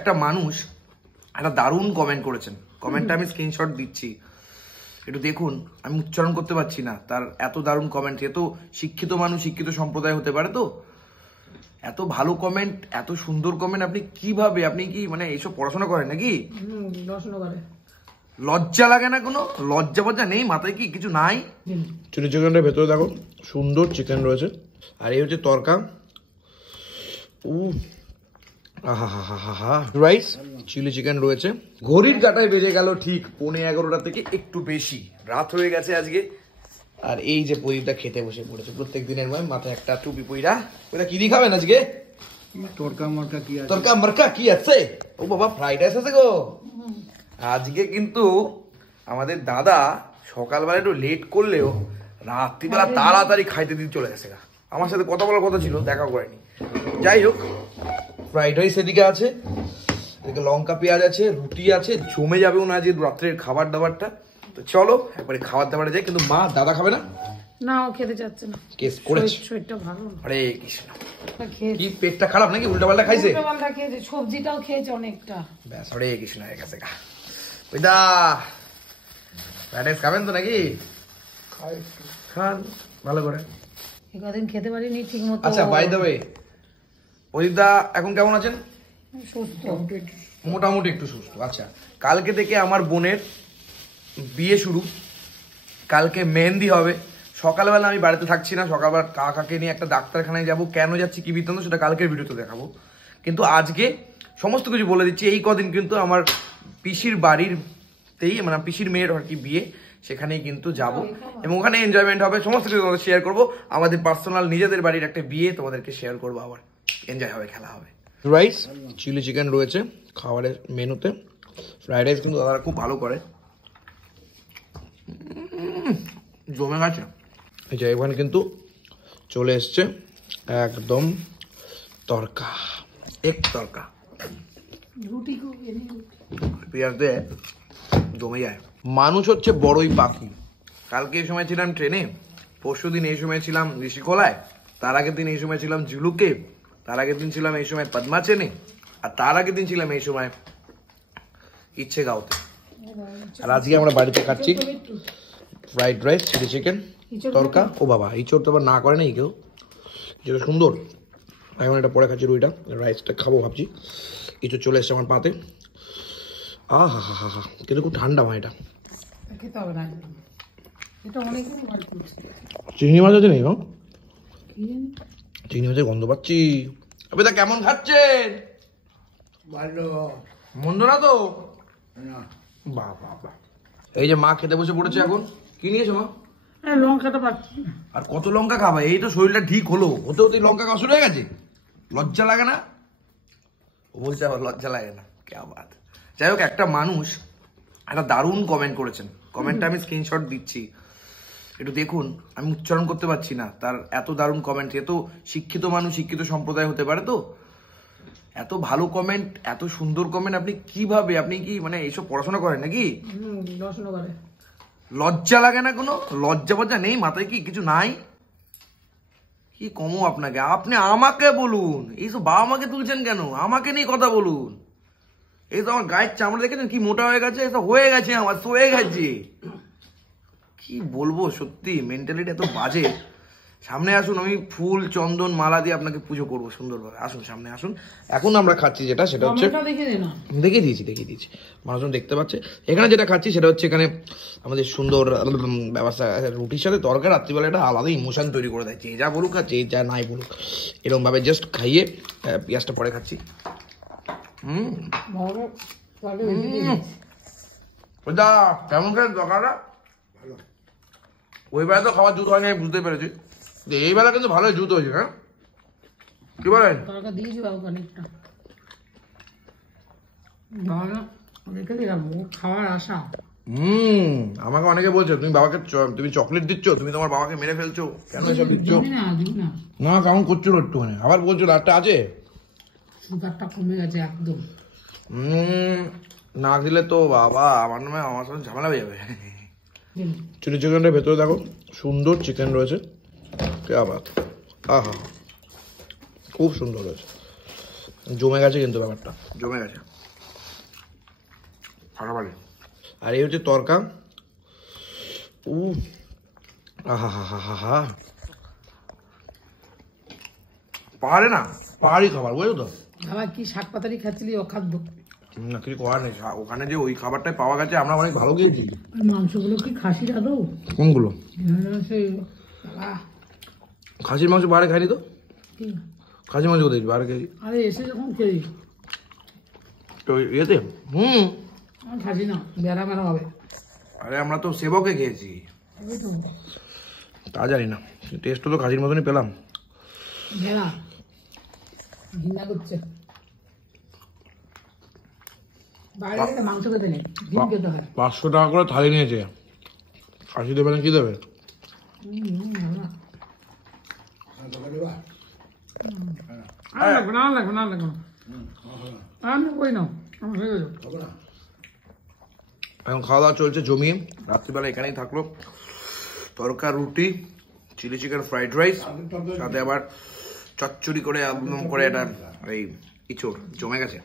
একটা মানুষ একটা দারুণ কমেন্ট করেছেন। কমেন্টটা আমি স্ক্রিনশট দিচ্ছি, একটু দেখুন। আমি উচ্চারণ করতে পারছি না, তার এত দারুণ কমেন্ট। এত শিক্ষিত মানুষ, শিক্ষিত সম্প্রদায় হতে পারে তো? এত ভালো কমেন্ট, এত সুন্দর কমেন্ট। আপনি কিভাবে, আপনি কি মানে এইসব পড়াশোনা করেন নাকি? লজ্জা লাগে না? কোনো লজ্জা বজ্জা নেই মাথায়? কি কিছু নাই? চিলি চিকেনটার ভেতরে দেখো সুন্দর চিকেন রয়েছে, আর এই হচ্ছে তরকা। রাইস, চিলি চিকেন রয়েছে। ঘড়ির কাঁটায় বেজে গেল ঠিক 11:15 থেকে একটু বেশি রাত হয়ে গেছে আজকে। আর এই যে পরিটা খেতে বসে পড়েছে প্রত্যেক দিনের মতো, মাথায় একটা টুপি পইরা। ওটা কি দিয়ে খাবেন আজকে? তরকা মার্কা কি আছে? তরকা মার্কা কি আছে? ও বাবা, ফ্রাইড রাইস আছে গো। আজকে কিন্তু আমাদের দাদা সকালবেলা একটু লেট করলেও রাত্রিবেলা তাড়াতাড়ি খাইতে দিতে চলে গেছে। আমার সাথে কথা বলার কথা ছিল, দেখা করেনি। যাই হোক, ফ্রাইড রাইস এদিকে আছে, এদিকে লঙ্কা পেঁয়াজ আছে, রুটি আছে, জমে যাবেও না যে রাত্রের খাবার দাবারটা। তো চলো একবারে খাবার দাবারে যাই। কিন্তু মা, দাদা খাবে না? না, ও খেতে চাচ্ছে না। কেস করেছে, শরীরটা ভালো না। আরে কৃষ্ণ, কি পেটটা খারাপ নাকি? উল্টা পাল্টা খাইছে? উল্টা পাল্টা খেয়েছে, সবজিটাও খেয়েছে অনেকটা। ব্যাস, হরে কৃষ্ণ হয়ে গেছে গা। ওইদা ফ্রাইড রাইস খাবেন তো নাকি? খান ভালো করে। কদিন খেতে পারিনি ঠিক মতো। আচ্ছা, বাই দ্য ওয়ে, অজিতদা এখন কেমন আছেন? সুস্থ, মোটামুটি একটু সুস্থ। আচ্ছা, কালকে থেকে আমার বোনের বিয়ে শুরু। কালকে মেহেন্দি হবে। সকালবেলা আমি বাড়িতে থাকছি না, সকালবেলা কাকাকে নিয়ে একটা ডাক্তারখানায় যাব। কেন যাচ্ছি, কি বৃত্তান্ত, সেটা কালকের ভিডিওতে দেখাবো। কিন্তু আজকে সমস্ত কিছু বলে দিচ্ছি। এই কদিন কিন্তু আমার পিসির বাড়িরতেই, মানে পিসির মেয়ের আর কি বিয়ে, সেখানেই কিন্তু যাব এবং ওখানে এনজয়মেন্ট হবে। সমস্ত কিছু তোমাদের শেয়ার করবো। আমাদের পার্সোনাল নিজেদের বাড়ির একটা বিয়ে তোমাদেরকে শেয়ার করবো, আবার এনজয় হবে, খেলা হবে। রাইস, চিলি চিকেন রয়েছে খাবারের মেনুতে। ফ্রাইড রাইস কিন্তু দাদারা খুব ভালো করে, জমে গেছে। এই যে এখানে কিন্তু চলে এসছে একদম তরকা, এক তরকা রুটি পেঁয়াজ দিয়ে জমে যায়। মানুষ হচ্ছে বড়ই পাখি। কালকে এই সময় ছিলাম ট্রেনে, পরশু দিন এই সময় ছিলাম ঋষিখোলায়, তার আগের দিন এই সময় ছিলাম ঝিলুকে, তার আগের দিন ছিলাম এই সময় পদ্মা চেনে, আর তার আগের দিন ছিলাম এই সময় ইচ্ছে গাঁওতে। আর আজকে আমরা বাড়িতে খাচ্ছি ফ্রাইড রাইস, চিলি চিকেন, তরকা। ও বাবা, এই চোর তো আবার না করে নেই কেউ, যেটা সুন্দর। এখন এটা পরে খাচ্ছি রুইটা, রাইসটা খাবো ভাবছি। কিছু চলে এসছে আমার পাতে। হা হা হা হা, কিন্তু খুব ঠান্ডা মা। এটা খেতে হবে না, এটা অনেক চিংড়ি মাছ আছে নেই? চিংড়ি মাছের গন্ধ পাচ্ছি। আপনি তা কেমন খাচ্ছেন? মন্দ না তো? বাহ বাহ বাহ। এই যে মা খেতে বসে পড়েছে এখন। কি নিয়েছো মা? লঙ্কাটা পাচ্ছি। আর কত লঙ্কা খাবা? এই তো শরীরটা ঠিক হলো, হতে হতে লঙ্কা খাওয়া শুরু হয়ে গেছে। লজ্জা লাগে না? ও বলছে আবার লজ্জা লাগে না, কে বাত। যাই হোক, একটা মানুষ একটা দারুণ কমেন্ট করেছেন। কমেন্টটা আমি স্ক্রিনশট দিচ্ছি, একটু দেখুন। আমি উচ্চারণ করতে পারছি না, তার এত দারুণ কমেন্ট। এত শিক্ষিত মানুষ, শিক্ষিত সম্প্রদায় হতে পারে তো? এত ভালো কমেন্ট, এত সুন্দর কমেন্ট। আপনি কিভাবে, আপনি কি মানে এইসব পড়াশোনা করেন নাকি? লজ্জা লাগে না? কোনো লজ্জা বজ্জা নেই মাথায়? কি কিছু নাই? কি কমো আপনাকে? আপনি আমাকে বলুন, এইসব বাবা মাকে তুলছেন কেন? আমাকে নিয়ে কথা বলুন। এই তো আমার গায়ের চামড়া দেখেছেন কি মোটা হয়ে গেছে? এসব হয়ে গেছে, আমার হয়ে গেছে। কি বলবো, সত্যি মেন্টালিটি এত বাজে। সামনে আসুন, আমি ফুল চন্দন মালা দিয়ে আপনাকে পুজো করবো সুন্দরভাবে। আসুন, সামনে আসুন। এখন আমরা খাচ্ছি যেটা, সেটা হচ্ছে দেখিয়ে দিয়েছি, মানুষজন দেখতে পাচ্ছে। এখানে যেটা খাচ্ছি সেটা হচ্ছে, এখানে আমাদের সুন্দর ব্যবস্থা, রুটির সাথে তরকারি। রাত্রিবেলা একটা আলাদা ইমোশন তৈরি করে দেয়, যে যা বলুক আর যে যা নাই বলুক, এরকম ভাবে জাস্ট খাইয়ে পেঁয়াজটা পরে খাচ্ছি। কেমন খাই দরকারটা? ওই বেলা তো খাবার জুত হয়নি, আমি বুঝতে পেরেছি। এই বেলা কিন্তু ভালোই জুত হয়েছে। হ্যাঁ, কি বলেন? খাওয়ার আশা। আমাকে অনেকে বলছে তুমি বাবাকে, তুমি চকলেট দিচ্ছ, তুমি তোমার বাবাকে মেরে ফেলছো, কেন এসব দিচ্ছ? না, কেমন করছো একটুখানি। আবার বলছো রাতটা আছে, সুগারটা কমে গেছে একদম। না দিলে তো বাবা আমার নামে, আমার সাথে ঝামেলা হয়ে যাবে। চিলি চিকেনটার ভেতরে দেখো সুন্দর চিকেন রয়েছে, কে বাত। আহা, খুব সুন্দর হয়েছে। জমে গেছে কিন্তু ব্যাপারটা, জমে গেছে ফাটাফাটি। আর এই হচ্ছে তরকা। আহা হা হা হা হা, পাহাড়ে না, পাহাড়ি খাবার, বুঝলো তো? আবার কি শাক পাতারি খাচ্ছিলি অখাদ্য। না কিছু করার নেই, ওখানে যে ওই খাবারটাই পাওয়া গেছে, আমরা অনেক ভালো খেয়েছি। আর মাংসগুলো কি খাসির আদৌ? কোনগুলো? সেই খাসির মাংস বাইরে খাইনি তো। কি? খাসির মাংস কোথায় বাইরে খেয়েছি? আরে এসে যখন খেলি তো ইয়েতে আমি খাসি না, বেড়া বেড়া হবে। আরে আমরা তো সেবকে খেয়েছি। ওই তো তা জানি না, টেস্টটা তো খাসির মতনই পেলাম। বেড়া ঘৃণা করছে। বাইরে থেকে মাংস খেতে নেই, ডিম খেতে হয়। 500 টাকা করে থালি নিয়েছে, খাসি দেবে না কি দেবে? আর লাগবে না, আর লাগবে না, আর লাগবে না। আর নেবই না, আমার হয়ে গেছে। এখন খাওয়া দাওয়া চলছে জমিয়ে। রাত্রিবেলা এখানেই থাকলো, তরকা, রুটি, চিলি চিকেন, ফ্রাইড রাইস, সাথে আবার চচ্চড়ি করে একদম করে এটা এই ইঁচড় জমে গেছে।